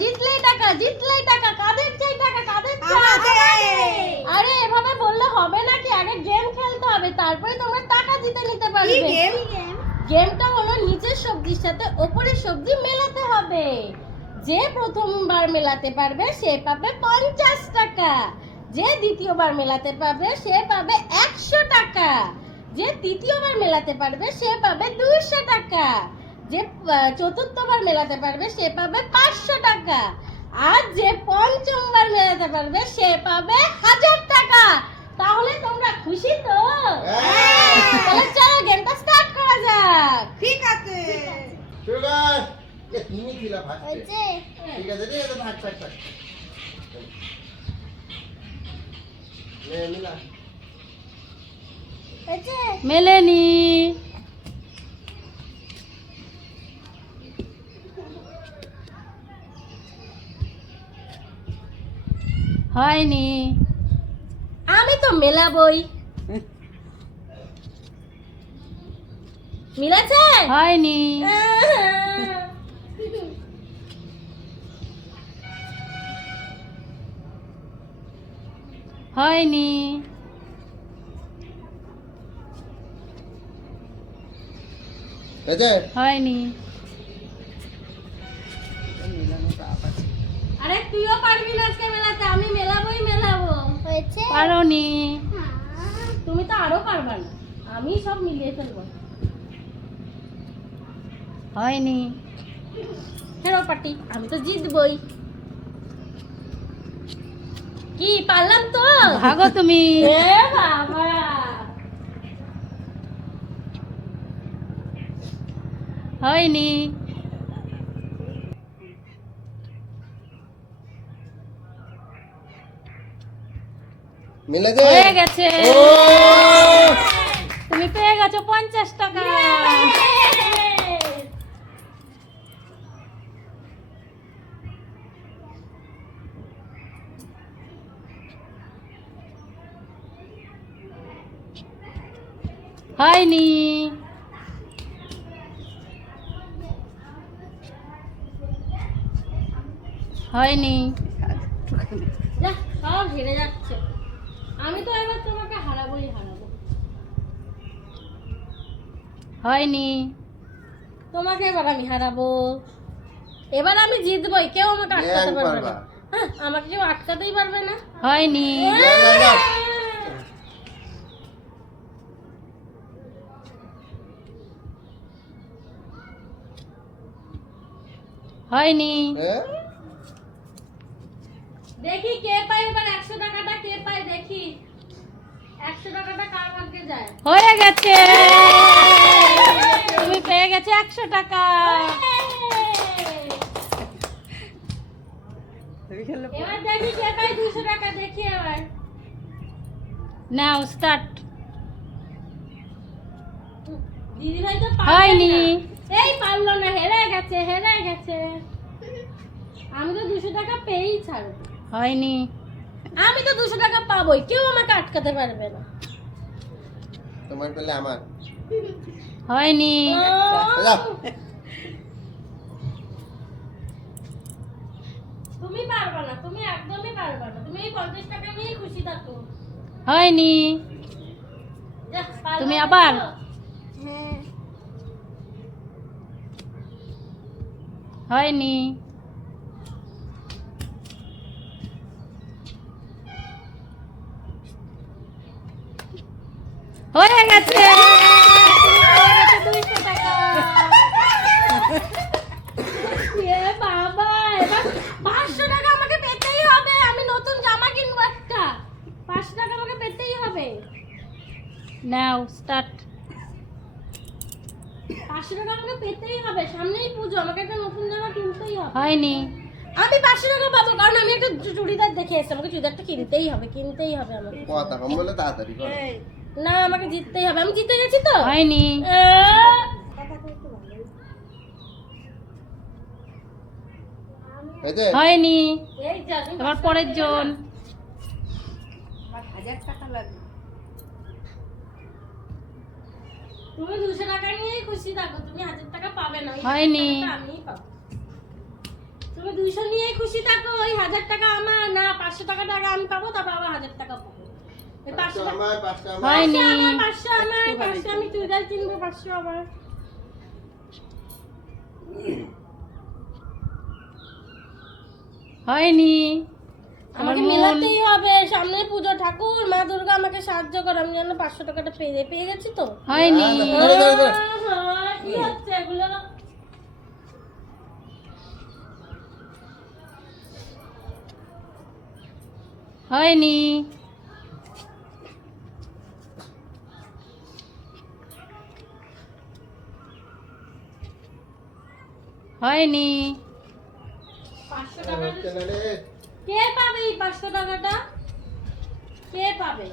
জিতলেই টাকা, জিতলেই টাকা। কাদের চাই টাকা, কাদের চাই? আরে এভাবে বললে হবে নাকি? আগে গেম খেলতে হবে, তারপরে তোমরা টাকা জিতে নিতে পারবে। গেমটা হলো নিচের সবজির সাথে ওপরের সবজি মেলাতে হবে। যে প্রথমবার মেলাতে পারবে সে পাবে 50 টাকা, যে দ্বিতীয়বার মেলাতে পারবে সে পাবে 100 টাকা, যে তৃতীয়বার মেলাতে পারবে সে পাবে 200 টাকা, যে চতুর্থবার মেলাতে পারবে সে পাবে 500 টাকা, আর যে পঞ্চমবার মেলাতে পারবে সে পাবে 1000 টাকা। তাহলে তোমরা খুশি তো? তাহলে চলো গেমটা স্টার্ট করা যাক। ঠিক আছে। সুগার এ তুমি খিলা ফাটছে ঠিক আছে রে এটা ভাগ ভাগ ভাগ লে মিলা মেলেনি। হয়নি। আমি তো মেলাবই। মিলেছে? হয়নি। হয়নি। এজে হয়নি। আরে তুইও পারবি না আজকে মেলাতে, আমি মেলাবই মেলাবো। হয়েছে? পারোনি। তুমি তো আরো পারবা না, আমি সব মিলিয়ে ফেলবো। হয়নি। হেরো পার্টি, আমি তো জিতবই। কি পারলাম তো? ভাগো তুমি। এ বাবা, হয়নি। মিলে দে হয়ে গেছে। ও তুমি পেয়ে গেছো 50 টাকা। হয়নি। হয়নি। যা, সব হেরে যাচ্ছে। আমি তো এবার তোমাকে হারাবোই হারাবো। হয়নি। তোমাকে এবার আমি হারাবো। এবার আমি জিতবই, কেউ আমাকে আটকাতে পারবে না। হ্যাঁ, আমাকে কেউ আটকাতেই পারবে না। হয়নি। যা যা যা হয়নি। এ দেখি কে পায় এবার 100 টাকাটা, কে পায় দেখি। 100 টাকাটা কার ভাগ্যে যায়? হয়ে গেছে। তুমি পেয়ে গেছো 100 টাকা। এবার দেখি কে পায় 200 টাকা, দেখি এবার। নাও স্টার্ট। দিদি ভাই তো হয়নি। এই পারলো না, হেরে গেছে, হেরে গেছে। আমি তো 200 টাকা পেয়েই ছাড়ব। হয়নি। আমি তো 200 টাকা পাবোই, কেউ আমাকে আটকাতে পারবে না। তোমার পেলে আমার হয়নি। যা তুমি পারবে না, তুমি একদমই পারবে না। তুমি এই 50 টাকা নিয়ে খুশি থাকো। হয়নি। তুমি আবার। হ্যাঁ। হয়নি। হয়ে গেছে। তুমি পেয়ে গেছো 200 টাকা। এ বাবা, এবার 500 টাকা আমাকে পেতেই হবে। আমি নতুন জামা কিনবো একটা। 500 টাকা আমাকে পেতেই হবে। নাও স্টার্ট। 500 টাকা আমাকে পেতেই হবে, সামনেই পুজো, আমাকে একটা নতুন জামা কিনতেই হবে। হয়নি। আমি 500 টাকা পাবো, কারণ আমি একটা চুড়িদার দেখে এসেছি। আমাকে চুড়িদারটা কিনতেই হবে, কিনতেই হবে আমাকে। কথা কম বলে তাড়াতাড়ি করো না, আমাকে জিততেই হবে। আমি জিতে গেছি তো। হয়নি। এজে হয়নি। এবার পরের জন। 1000 টাকা লাগবে। তুমি 200 টাকা নিয়েই খুশি থাকো, তুমি 1000 টাকা পাবে না। হয়নি। আমিই পাবো। তুমি তুমি 200 নিয়েই খুশি থাকো। ওই 1000 টাকা আমার না, 500 টাকাটা আগে আমি পাবো, তারপর আবার 1000 টাকা পাবো। এই 500 আমার 500 আমার হয়নি 500 আমার 500 আমি চুড়িদার কিনবো, 500 আমার। হয়নি আমার আমাকে মন মেলাতেই হবে, সামনে পুজো, ঠাকুর মা দুর্গা আমাকে সাহায্য করে, আমি যেন 500 টাকাটা পেয়ে গেছি তো। হয়নি কি হচ্ছে এগুলো? হয়নি হয়নি 500 টাকা হচ্ছে না রে। কে পাবে? এই 500 টাকাটা কে পাবে?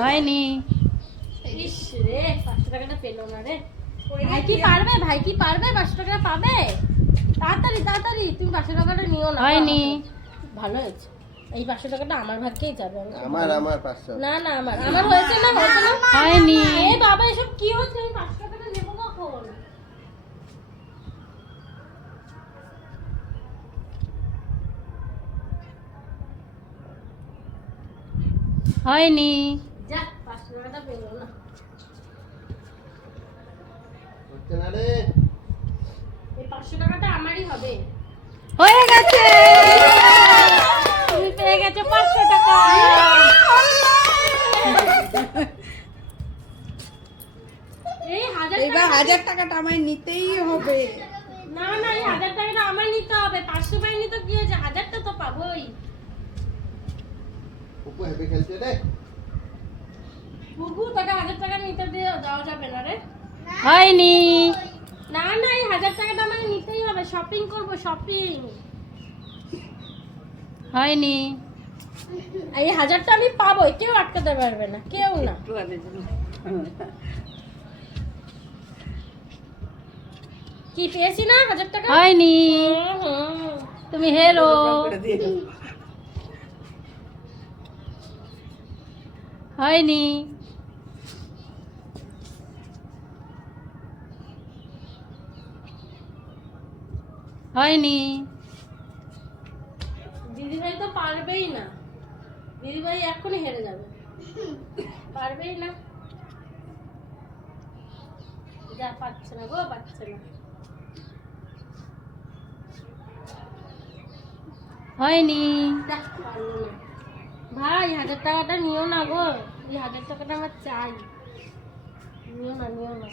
হয়নি ইস রে, 500 টাকাটা পেলো না রে। ভাই কি পারবে? ভাই কি পারবে? 500 টাকা পাবে? তাড়াতাড়ি তাড়াতাড়ি, তুমি 500 টাকাটা নিও না। হয়নি ভালো হয়েছে, এই 500 টাকাটা আমার ভাগ্যেই যাবে। আমার 500 না না, আমার হয়েছে না, হয়েছে না। হয়নি এ বাবা, এসব কি হচ্ছে? আমি 500 টাকাটা নেবো কখন? হয়নি যা, 500 টাকাটা পেলো না। হচ্ছে না রে। এই 500 টাকাটা আমারই হবে। হয়ে গেছে তুমি পেয়ে গেছো 500 টাকা। এই 1000 এবার টাকা 1000 টাকাটা আমায় নিতেই হবে। না না, এই 1000 টাকাটা আমার নিতে হবে। 500 পাইনি তো কি হয়েছে, 1000টা তো পাবোই। উপু হেভি খেলছে রে। বুবু, তাকে 1000 টাকা নিতে দেওয়া যাবে না রে। হয়নি না না, এই 1000 টাকাটা আমাকে নিতেই হবে, শপিং করব, শপিং। হয়নি এই 1000টা আমি পাবোই, কেউ আটকাতে পারবে না, কেউ না। কি পেয়েছি না 1000 টাকা? হয়নি হুম। তুমি হেরো হয়নি হয়নি দিদিভাই তো পারবেই না, দিদিভাই এক্ষুনি হেরে যাবে, পারবেই না। যা, পাচ্ছে না গো, পাচ্ছে না। হয়নি যা, পারলো না। ভাই, 1000 টাকাটা নিও না গো, এই 1000 টাকাটা আমার চাই। নিও না, নিও না।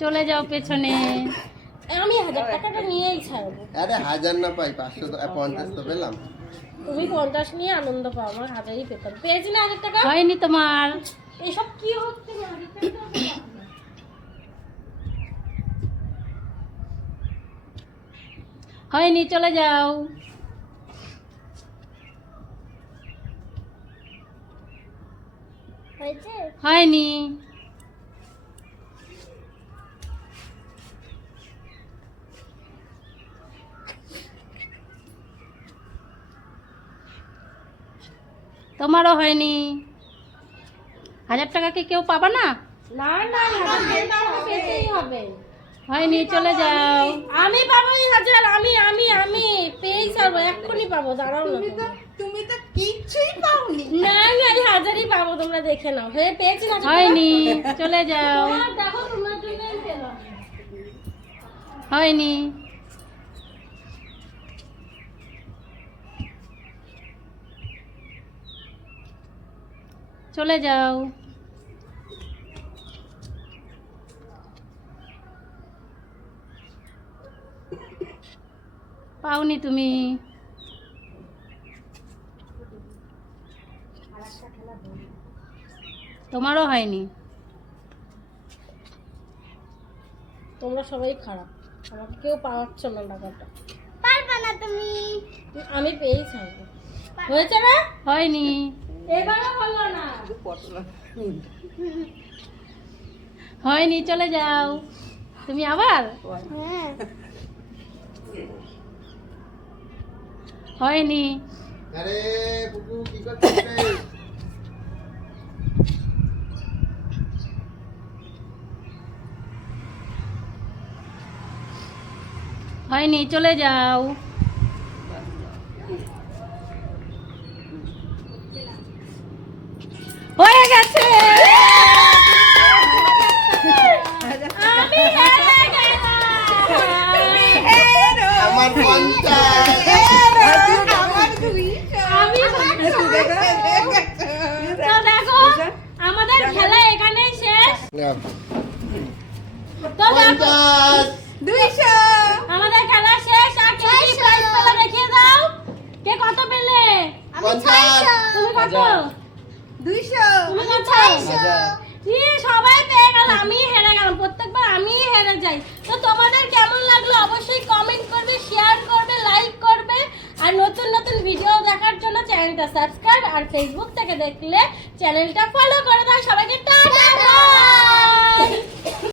চলে যাও পেছনে আমি 1000 টাকাটা নিয়েই ছাড়বো। আরে 1000 না পাই, 500 তো 50 তো পেলাম। তুমি 50 নিয়ে আনন্দ পাও, আমার 1000ই পেতাম। পেয়েছি না 1000 টাকা? হয়নি তোমার এসব কি হচ্ছে? 1000 টাকা হয়নি চলে যাও হয়েছে। হয়নি তোমারও হয়নি 1000 টাকা কি কেউ পাবা না না না, 1000 টাকা আমাকে পেতেই হবে। হয়নি চলে যাও আমি পাবো এই 1000, আমি পেয়েই ছাড়বো, এক্ষুনি পাবো, দাঁড়াও না। তুমি তো কিচ্ছুই পাওনি। না না, এই 1000ই পাবো, তোমরা দেখে নাও। হ্যাঁ, পেয়েছি না। হয়নি চলে যাও দেখো, তোমার জন্যই পেলাম। হয়নি চলে যাও পাওনি তুমি তোমারও হয়নি তোমরা সবাই খারাপ, আমাকে কেউ পাওয়াচ্ছ না টাকাটা। পারবে না তুমি। আমি পেয়েই ছাড়বো। হয়েছে না? হয়নি এবারও হলো না। হয়নি চলে যাও তুমি আবার হ্যাঁ, হয়নি আরে পুপু কি করছিস রে? হয়নি, চলে যাও। হয়ে গেছে। আমি হেরে গেলাম। আমার 50। আমার 200 আমি তো দেখো আমাদের খেলা এখানেই শেষ। নাও, তো দেখো 50। 200 আমাদের খেলা শেষ। আর কে কি প্রাইজ পেলে দেখিয়ে দাও। কে কত পেলে? 50। তুমি কত? 200 তুমি কত? সবাই পেয়ে গেল, আমি হেরে গেলাম। প্রত্যেকবার আমিই হেরে যাই। তো তোমাদের কেমন লাগলো অবশ্যই কমেন্ট করবে, শেয়ার করবে, লাইক করবে। আর নতুন নতুন ভিডিও দেখার জন্য চ্যানেলটা সাবস্ক্রাইব, আর ফেসবুক থেকে দেখলে চ্যানেলটা ফলো করে দাও। সবাইকে টাটা।